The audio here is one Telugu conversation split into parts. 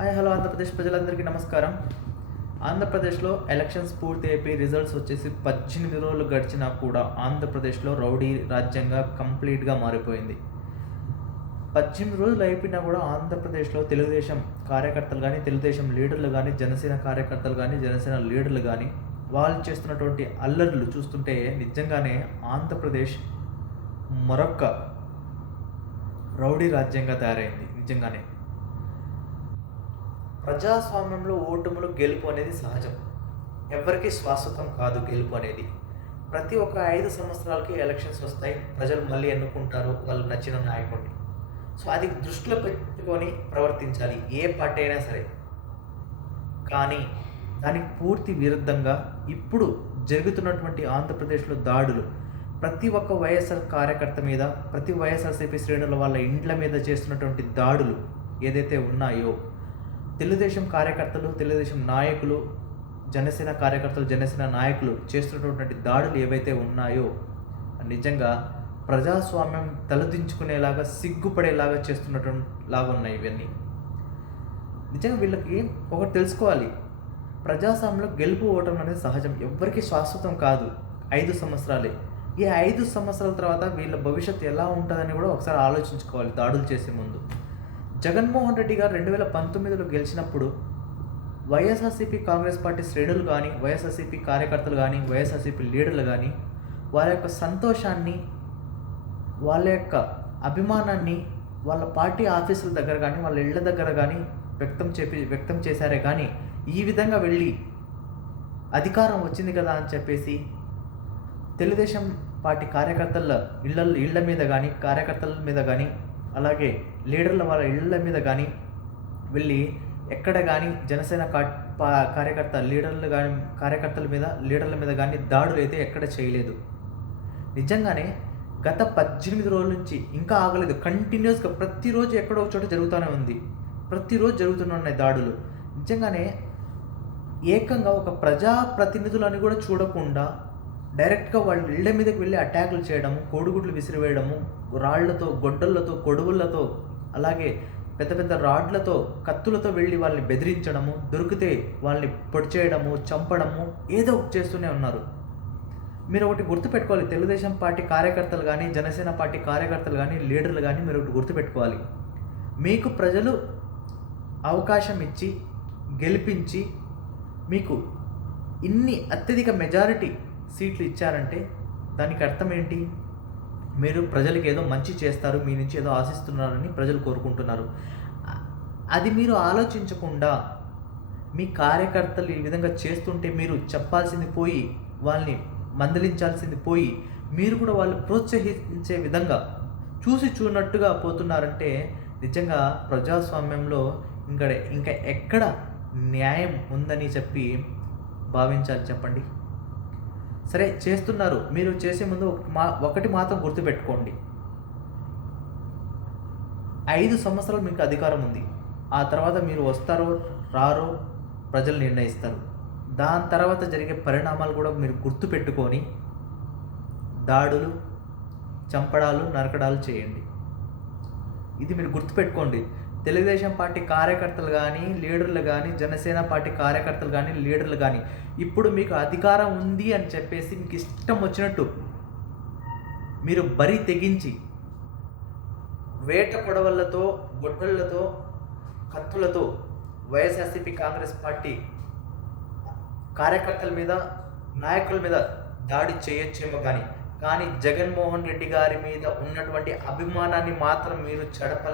హాయ్ హలో ఆంధ్రప్రదేశ్ ప్రజలందరికీ నమస్కారం. ఆంధ్రప్రదేశ్లో ఎలక్షన్స్ పూర్తి అయిపోయి రిజల్ట్స్ వచ్చేసి పద్దెనిమిది రోజులు గడిచినా కూడా ఆంధ్రప్రదేశ్లో రౌడీ రాజ్యంగా కంప్లీట్గా మారిపోయింది. పద్దెనిమిది రోజులు అయిపోయినా కూడా ఆంధ్రప్రదేశ్లో తెలుగుదేశం కార్యకర్తలు కానీ తెలుగుదేశం లీడర్లు కానీ జనసేన కార్యకర్తలు కానీ జనసేన లీడర్లు కానీ వాళ్ళు చేస్తున్నటువంటి అల్లర్లు చూస్తుంటే నిజంగానే ఆంధ్రప్రదేశ్ మరొక్క రౌడీ రాజ్యంగా తయారైంది. నిజంగానే ప్రజాస్వామ్యంలో ఓటములు గెలుపు అనేది సహజం. ఎవరికి శాశ్వతం కాదు గెలుపు అనేది. ప్రతి ఒక్క ఐదు సంవత్సరాలకి ఎలక్షన్స్ వస్తాయి. ప్రజలు మళ్ళీ ఎన్నుకుంటారు. వాళ్ళు నచ్చిన నాయకుడిని. సో అది దృష్టిలో పెట్టుకొని ప్రవర్తించాలి. ఏ పార్టీ అయినా సరే. కానీ దానికి పూర్తి విరుద్ధంగా ఇప్పుడు జరుగుతున్నటువంటి ఆంధ్రప్రదేశ్లో దాడులు. ప్రతి ఒక్క వైఎస్ఆర్ కార్యకర్త మీద ప్రతి వైఎస్ఆర్సీపీ శ్రేణుల వాళ్ళ ఇండ్ల మీద చేస్తున్నటువంటి దాడులు ఏదైతే ఉన్నాయో తెలుగుదేశం కార్యకర్తలు తెలుగుదేశం నాయకులు జనసేన కార్యకర్తలు జనసేన నాయకులు చేస్తున్నటువంటి దాడులు ఏవైతే ఉన్నాయో నిజంగా ప్రజాస్వామ్యం తలదించుకునేలాగా సిగ్గుపడేలాగా చేస్తున్నటువంటి లాగా ఉన్నాయి ఇవన్నీ. నిజంగా వీళ్ళకి ఒకటి తెలుసుకోవాలి. ప్రజాస్వామ్యంలో గెలుపు ఓటం అనేది సహజం. ఎవ్వరికీ శాశ్వతం కాదు. ఐదు సంవత్సరాలే. ఈ ఐదు సంవత్సరాల తర్వాత వీళ్ళ భవిష్యత్తు ఎలా ఉంటుందని కూడా ఒకసారి ఆలోచించుకోవాలి దాడులు చేసే ముందు. జగన్మోహన్ రెడ్డి గారు రెండు వేల పంతొమ్మిదిలో గెలిచినప్పుడు వైఎస్ఆర్సీపీ కాంగ్రెస్ పార్టీ శ్రేణులు కానీ వైఎస్ఆర్సీపీ కార్యకర్తలు కానీ వైఎస్ఆర్సీపీ లీడర్లు కానీ వాళ్ళ యొక్క సంతోషాన్ని వాళ్ళ యొక్క అభిమానాన్ని వాళ్ళ పార్టీ ఆఫీసుల దగ్గర కానీ వాళ్ళ ఇళ్ళ దగ్గర కానీ వ్యక్తం చేపి వ్యక్తం చేశారే కానీ ఈ విధంగా వెళ్ళి అధికారం వచ్చింది కదా అని చెప్పేసి తెలుగుదేశం పార్టీ కార్యకర్తల ఇళ్ళ ఇళ్ళ మీద కానీ కార్యకర్తల మీద కానీ అలాగే లీడర్ల వాళ్ళ ఇళ్ళ మీద కానీ వెళ్ళి ఎక్కడ కానీ జనసేన కార్యకర్త లీడర్లు కానీ కార్యకర్తల మీద లీడర్ల మీద కానీ దాడులు అయితే ఎక్కడ చేయలేదు. నిజంగానే గత పద్దెనిమిది రోజుల నుంచి ఇంకా ఆగలేదు. కంటిన్యూస్గా ప్రతిరోజు ఎక్కడో ఒక చోట జరుగుతూనే ఉంది. ప్రతిరోజు జరుగుతూనే ఉన్నాయి దాడులు. నిజంగానే ఏకంగా ఒక ప్రజాప్రతినిధులని కూడా చూడకుండా డైరెక్ట్గా వాళ్ళు ఇళ్ళ మీదకి వెళ్ళి అటాకులు చేయడము కోడిగుడ్లు విసిరివేయడము రాళ్ళతో గొడ్డలతో కొడువులతో అలాగే పెద్ద పెద్ద రాడ్లతో కత్తులతో వెళ్ళి వాళ్ళని బెదిరించడము దొరికితే వాళ్ళని పొడి చేయడము చంపడము ఏదో ఒకటి చేస్తూనే ఉన్నారు. మీరు ఒకటి గుర్తుపెట్టుకోవాలి. తెలుగుదేశం పార్టీ కార్యకర్తలు కానీ జనసేన పార్టీ కార్యకర్తలు కానీ లీడర్లు కానీ మీరు ఒకటి గుర్తుపెట్టుకోవాలి. మీకు ప్రజలు అవకాశం ఇచ్చి గెలిపించి మీకు ఇన్ని అత్యధిక మెజారిటీ సీట్లు ఇచ్చారంటే దానికి అర్థం ఏంటి? మీరు ప్రజలకు ఏదో మంచి చేస్తారు మీ నుంచి ఏదో ఆశిస్తున్నారని ప్రజలు కోరుకుంటున్నారు. అది మీరు ఆలోచించకుండా మీ కార్యకర్తలు ఈ విధంగా చేస్తుంటే మీరు చెప్పాల్సింది పోయి వాళ్ళని మందలించాల్సింది పోయి మీరు కూడా వాళ్ళు ప్రోత్సహించే విధంగా చూసి చూనట్టుగా పోతున్నారంటే నిజంగా ప్రజాస్వామ్యంలో ఇంకా ఇంకా ఎక్కడ న్యాయం ఉందని చెప్పి భావించాలి చెప్పండి. సరే చేస్తున్నారు. మీరు చేసే ముందు మా ఒకటి మాత్రం గుర్తుపెట్టుకోండి. ఐదు సంవత్సరాలు మీకు అధికారం ఉంది. ఆ తర్వాత మీరు వస్తారో రారో ప్రజలు నిర్ణయిస్తారు. దాని తర్వాత జరిగే పరిణామాలు కూడా మీరు గుర్తుపెట్టుకొని దాడులు చంపడాలు నరకడాలు చేయండి. ఇది మీరు గుర్తుపెట్టుకోండి. తెలుగుదేశం పార్టీ కార్యకర్తలు కానీ లీడర్లు కానీ జనసేన పార్టీ కార్యకర్తలు కానీ లీడర్లు కానీ ఇప్పుడు మీకు అధికారం ఉంది అని చెప్పేసి మీకు ఇష్టం వచ్చినట్టు మీరు బరి తెగించి వేట పొడవలతో గొడ్డళ్ళతో కత్తులతో వైఎస్ఆర్సీపీ కాంగ్రెస్ పార్టీ కార్యకర్తల మీద నాయకుల మీద దాడి చేయొచ్చేమో కానీ కానీ జగన్మోహన్ రెడ్డి గారి మీద ఉన్నటువంటి అభిమానాన్ని మాత్రం మీరు చెడప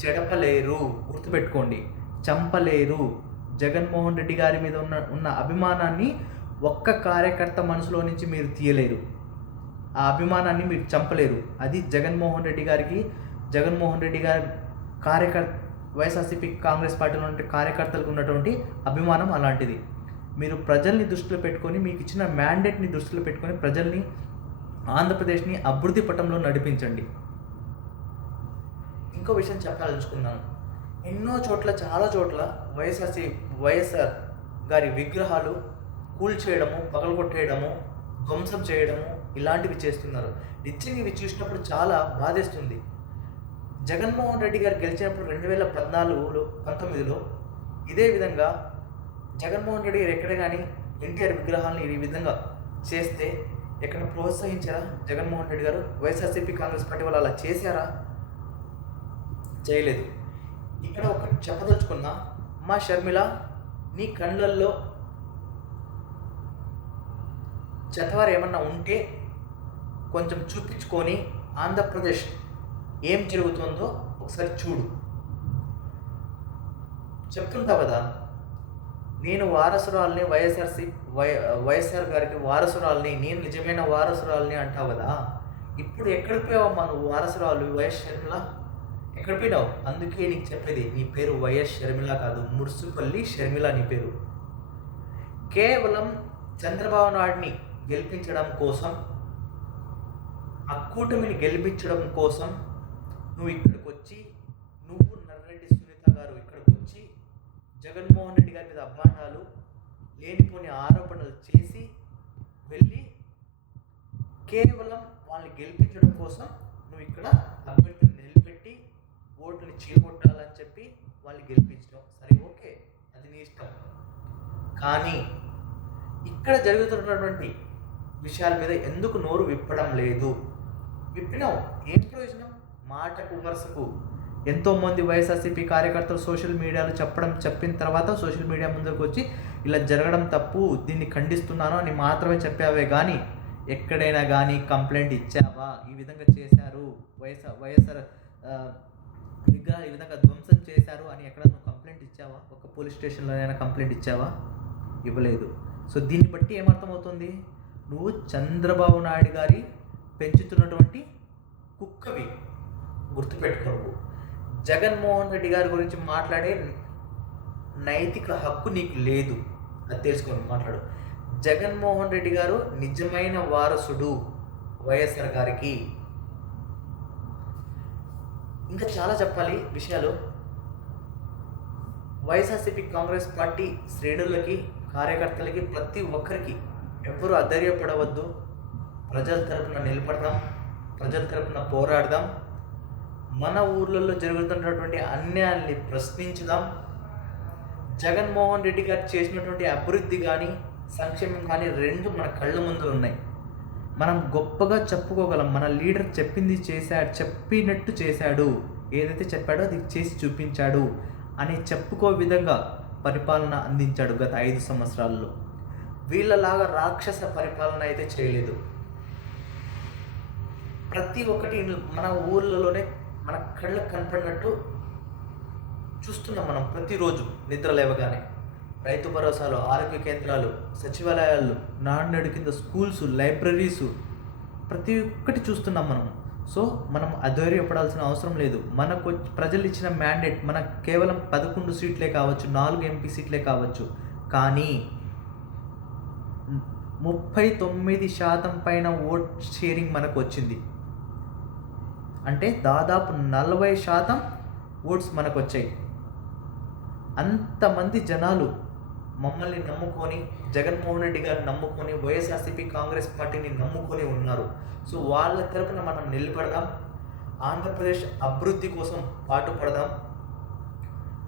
చెడపలేరు గుర్తుపెట్టుకోండి. చంపలేరు. జగన్మోహన్ రెడ్డి గారి మీద ఉన్న ఉన్న అభిమానాన్ని ఒక్క కార్యకర్త మనసులో నుంచి మీరు తీయలేరు. ఆ అభిమానాన్ని మీరు చంపలేరు. అది జగన్మోహన్ రెడ్డి గారికి జగన్మోహన్ రెడ్డి గారి కార్యకర్త వైఎస్ఆర్సీపీ కాంగ్రెస్ పార్టీలో ఉండే కార్యకర్తలకు ఉన్నటువంటి అభిమానం అలాంటిది. మీరు ప్రజల్ని దృష్టిలో పెట్టుకొని మీకు ఇచ్చిన మ్యాండేట్ని దృష్టిలో పెట్టుకొని ప్రజల్ని ఆంధ్రప్రదేశ్ని అభివృద్ధి పటంలో నడిపించండి. ఇంకో విషయం చెప్పాలనుకున్నాను ఎన్నో చోట్ల చాలా చోట్ల వైఎస్ఆర్సీ వైఎస్ఆర్ గారి విగ్రహాలు కూల్చేయడము పగలగొట్టేయడము ధ్వంసం చేయడము ఇలాంటివి చేస్తున్నారు. నిజంగా ఇవి చూసినప్పుడు చాలా బాధేస్తుంది. జగన్మోహన్ రెడ్డి గారు గెలిచినప్పుడు రెండు వేల పద్నాలుగులో పంతొమ్మిదిలో ఇదే విధంగా జగన్మోహన్ రెడ్డి గారు ఎక్కడ కానీ ఎన్టీఆర్ విగ్రహాలను ఈ విధంగా చేస్తే ఎక్కడ ప్రోత్సహించారా? జగన్మోహన్ రెడ్డి గారు వైఎస్ఆర్సీపీ కాంగ్రెస్ పార్టీ వాళ్ళు అలా చేశారా? చేయలేదు. ఇక్కడ ఒక చెప్పదలుచుకున్నా మా షర్మిల నీ కళ్ళల్లో చెత్తవారు ఏమన్నా ఉంటే కొంచెం చూపించుకొని ఆంధ్రప్రదేశ్ ఏం జరుగుతుందో ఒకసారి చూడు. చెప్తుంటా కదా నేను వారసురాల్ని వైఎస్ఆర్సి వై వైఎస్ఆర్ గారికి వారసురాల్ని నేను నిజమైన వారసురాల్ని అంటావు కదా ఇప్పుడు ఎక్కడికి పోయావమ్మా నువ్వు వారసురాలు? వైఎస్ షర్మిల ఎక్కడ పోయినావు? అందుకే నీకు చెప్పేది నీ పేరు వైఎస్ షర్మిల కాదు ముడుసుపల్లి షర్మిల నీ పేరు. కేవలం చంద్రబాబు నాయుడిని గెలిపించడం కోసం ఆ కూటమిని గెలిపించడం కోసం నువ్వు ఇక్కడికి వచ్చి నువ్వు నర్రెడ్డి సునీత గారు ఇక్కడికి వచ్చి జగన్మోహన్ రెడ్డి గారి మీద అభిమానాలు లేనిపోని ఆరోపణలు చేసి వెళ్ళి కేవలం వాళ్ళని గెలిపించడం కోసం నువ్వు ఇక్కడ అభ్యర్థిని నిలబెట్టి ఓట్లు చీకొట్టాలని చెప్పి వాళ్ళు గెలిపించడం. సరే ఓకే. అది నీ ఇష్టం. కానీ ఇక్కడ జరుగుతున్నటువంటి విషయాల మీద ఎందుకు నోరు విప్పడం లేదు? విప్పినావు ఏం ప్రయోజనం? మాటకు వరుసకు ఎంతోమంది వైఎస్ఆర్సీపీ కార్యకర్తలు సోషల్ మీడియాలో చెప్పడం చెప్పిన తర్వాత సోషల్ మీడియా ముందుకు వచ్చి ఇలా జరగడం తప్పు దీన్ని ఖండిస్తున్నాను అని మాత్రమే చెప్పావే కానీ ఎక్కడైనా కానీ కంప్లైంట్ ఇచ్చావా? ఈ విధంగా చేశారు. వైఎస్ఆర్ వైఎస్ఆర్ విగ్రహాలు ఈ విధంగా ధ్వంసం చేశారు అని ఎక్కడ నువ్వు కంప్లైంట్ ఇచ్చావా? ఒక పోలీస్ స్టేషన్లోనైనా కంప్లైంట్ ఇచ్చావా? ఇవ్వలేదు. సో దీన్ని బట్టి ఏమర్థమవుతుంది? నువ్వు చంద్రబాబు నాయుడు గారి పెంచుతున్నటువంటి కుక్కవి గుర్తుపెట్టుకోవు జగన్మోహన్ రెడ్డి గారి గురించి మాట్లాడే నైతిక హక్కు నీకు లేదు. అది తెలుసుకొని మాట్లాడు. జగన్మోహన్ రెడ్డి గారు నిజమైన వారసుడు వైఎస్ఆర్ గారికి ఇంకా చాలా చెప్పాలి విషయాలు. వైఎస్ఆర్సీపీ కాంగ్రెస్ పార్టీ శ్రేణులకి కార్యకర్తలకి ప్రతి ఒక్కరికి ఎవరు అధైర్యపడవద్దు. ప్రజల తరపున నిలబడదాం ప్రజల తరపున పోరాడదాం. మన ఊర్లలో జరుగుతున్నటువంటి అన్యాయాన్ని ప్రశ్నించుదాం. జగన్మోహన్ రెడ్డి గారు చేసినటువంటి అభివృద్ధి కానీ సంక్షేమం కానీ రెండు మన కళ్ళ ముందు ఉన్నాయి. మనం గొప్పగా చెప్పుకోగలం మన లీడర్ చెప్పింది చేశాడు చెప్పినట్టు చేశాడు. ఏదైతే చెప్పాడో అది చేసి చూపించాడు అని చెప్పుకో విధంగా పరిపాలన అందించాడు గత ఐదు సంవత్సరాల్లో. వీళ్ళలాగా రాక్షస పరిపాలన అయితే చేయలేదు. ప్రతి ఒక్కటి మన ఊర్లలోనే మన కళ్ళకు కనపడినట్టు చూస్తున్నాం మనం ప్రతిరోజు నిద్ర లేవగానే. రైతు భరోసాలు ఆరోగ్య కేంద్రాలు సచివాలయాలు నాన్నడు కింద స్కూల్స్ లైబ్రరీస్ ప్రతి ఒక్కటి చూస్తున్నాం మనం సో మనం అధైర్యపడాల్సిన అవసరం లేదు. మనకు ప్రజలు ఇచ్చిన మ్యాండేట్ మనకు కేవలం పదకొండు సీట్లే కావచ్చు నాలుగు ఎంపీ సీట్లే కావచ్చు. కానీ ముప్పై తొమ్మిది శాతం పైన ఓట్ షేరింగ్ మనకు వచ్చింది. అంటే దాదాపు నలభై శాతం ఓట్స్ మనకు వచ్చాయి. అంతమంది జనాలు మమ్మల్ని నమ్ముకొని జగన్మోహన్ రెడ్డి గారిని నమ్ముకొని వైఎస్ఆర్సీపీ కాంగ్రెస్ పార్టీని నమ్ముకొని ఉన్నారు. సో వాళ్ళ తరపున మనం నిలబడదాం. ఆంధ్రప్రదేశ్ అభివృద్ధి కోసం పాటుపడదాం.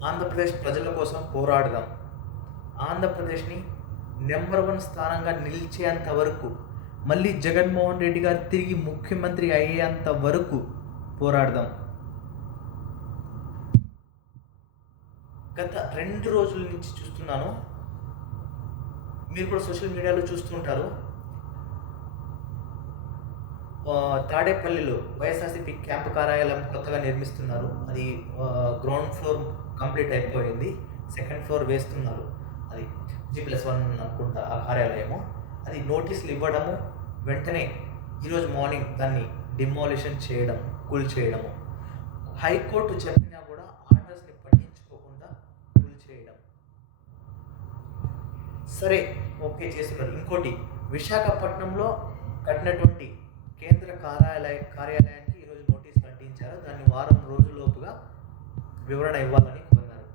ఆంధ్రప్రదేశ్ ప్రజల కోసం పోరాడదాం. ఆంధ్రప్రదేశ్ని నెంబర్ వన్ స్థానంగా నిలిచేంత వరకు మళ్ళీ జగన్మోహన్ రెడ్డి గారు తిరిగి ముఖ్యమంత్రి అయ్యేంత వరకు పోరాడదాం. గత రెండు రోజుల నుంచి చూస్తున్నాను. మీరు కూడా సోషల్ మీడియాలో చూస్తుంటారు ఆ, తాడేపల్లిలో వైఎస్ఆర్సీపీ క్యాంపు కార్యాలయం కొత్తగా నిర్మిస్తున్నారు. అది గ్రౌండ్ ఫ్లోర్ కంప్లీట్ అయిపోయింది. సెకండ్ ఫ్లోర్ వేస్తున్నారు. అది జీ ప్లస్ వన్ అనుకుంటా ఆ కార్యాలయము. అది నోటీసులు ఇవ్వడము వెంటనే ఈరోజు మార్నింగ్ దాన్ని డిమాలిషన్ చేయడం కూల్ చేయడము. హైకోర్టు చెప్పిన సరే ఓకే చేస్తున్నారు. ఇంకోటి విశాఖపట్నంలో కట్టినటువంటి కేంద్ర కార్యాలయ కార్యాలయానికి ఈరోజు నోటీసులు అంటించారు దాన్ని వారం రోజుల్లోపుగా వివరణ ఇవ్వాలని కోరినారు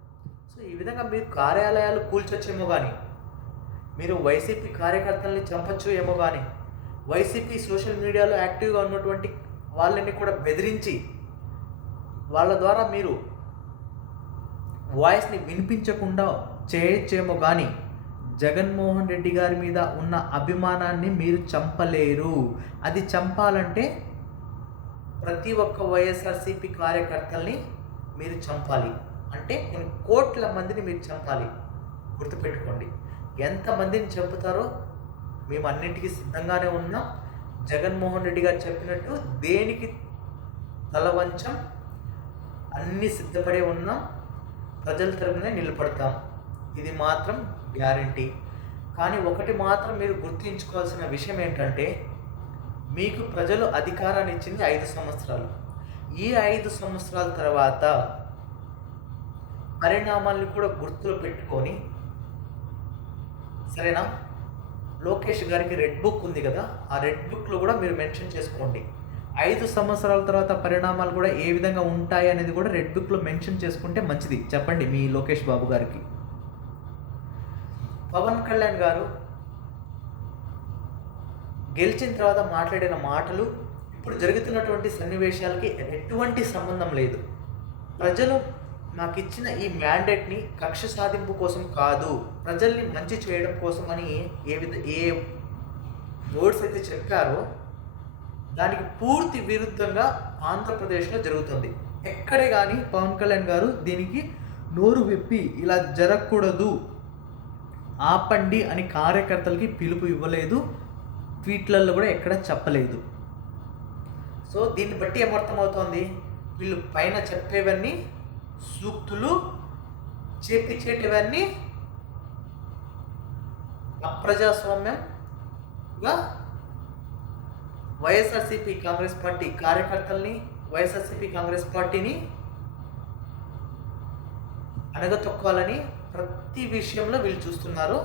సో ఈ విధంగా మీరు కార్యాలయాలు కూల్చొచ్చేమో కానీ మీరు వైసీపీ కార్యకర్తల్ని చంపచ్చు ఏమో కానీ వైసీపీ సోషల్ మీడియాలో యాక్టివ్గా ఉన్నటువంటి వాళ్ళని కూడా బెదిరించి వాళ్ళ ద్వారా మీరు వాయిస్ని వినిపించకుండా చేయొచ్చేమో కానీ జగన్మోహన్ రెడ్డి గారి మీద ఉన్న అభిమానాన్ని మీరు చంపలేరు. అది చంపాలంటే ప్రతి ఒక్క వైఎస్ఆర్సీపీ కార్యకర్తల్ని మీరు చంపాలి. అంటే కొన్ని కోట్ల మందిని మీరు చంపాలి. గుర్తుపెట్టుకోండి. ఎంతమందిని చంపుతారో మేము అన్నింటికీ సిద్ధంగానే ఉన్నాం. జగన్మోహన్ రెడ్డి గారు చెప్పినట్టు దేనికి తలవంచం అన్నీ సిద్ధపడే ఉన్నాం. ప్రజల తరపునే నిలబడతాం. ఇది మాత్రం గ్యారంటీ. కానీ ఒకటి మాత్రం మీరు గుర్తుంచుకోవాల్సిన విషయం ఏంటంటే మీకు ప్రజలు అధికారాన్ని ఇచ్చింది ఐదు సంవత్సరాలు. ఈ ఐదు సంవత్సరాల తర్వాత పరిణామాల్ని కూడా గుర్తులో పెట్టుకొని సరేనా? లోకేష్ గారికి రెడ్ బుక్ ఉంది కదా ఆ రెడ్ బుక్లో కూడా మీరు మెన్షన్ చేసుకోండి. ఐదు సంవత్సరాల తర్వాత పరిణామాలు కూడా ఏ విధంగా ఉంటాయి అనేది కూడా రెడ్ బుక్లో మెన్షన్ చేసుకుంటే మంచిది. చెప్పండి మీ లోకేష్ బాబు గారికి. పవన్ కళ్యాణ్ గారు గెలిచిన తర్వాత మాట్లాడిన మాటలు ఇప్పుడు జరుగుతున్నటువంటి సన్నివేశాలకి ఎటువంటి సంబంధం లేదు. ప్రజలు నాకు ఇచ్చిన ఈ మ్యాండేట్ని కక్ష సాధింపు కోసం కాదు ప్రజల్ని మంచి చేయడం కోసం అని ఏ విధ ఏ వర్డ్స్ అయితే చెప్పారో దానికి పూర్తి విరుద్ధంగా ఆంధ్రప్రదేశ్లో జరుగుతుంది. ఎక్కడే కానీ పవన్ కళ్యాణ్ గారు దీనికి నోరు విప్పి ఇలా జరగకూడదు. ఆపండి అని కార్యకర్తలకి పిలుపు ఇవ్వలేదు. ట్వీట్లలో కూడా ఎక్కడ చెప్పలేదు. సో దీన్ని బట్టి ఏమర్థమవుతోంది? వీళ్ళు పైన చెప్పేవన్నీ సూక్తులు చేపించేటివన్నీ అప్రజాస్వామ్యంగా వైఎస్ఆర్సీపీ కాంగ్రెస్ పార్టీ కార్యకర్తల్ని వైఎస్ఆర్సీపీ కాంగ్రెస్ పార్టీని అణగతొక్కాలని ప్రతి విషయంలో వీళ్ళు చూస్తున్నారు.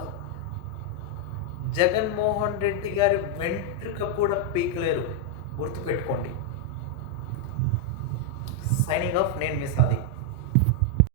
జగన్మోహన్ రెడ్డి గారి వెంట్రుక కూడా పీకలేరు. గుర్తుపెట్టుకోండి. సైనింగ్ ఆఫ్ నేను మీ సాది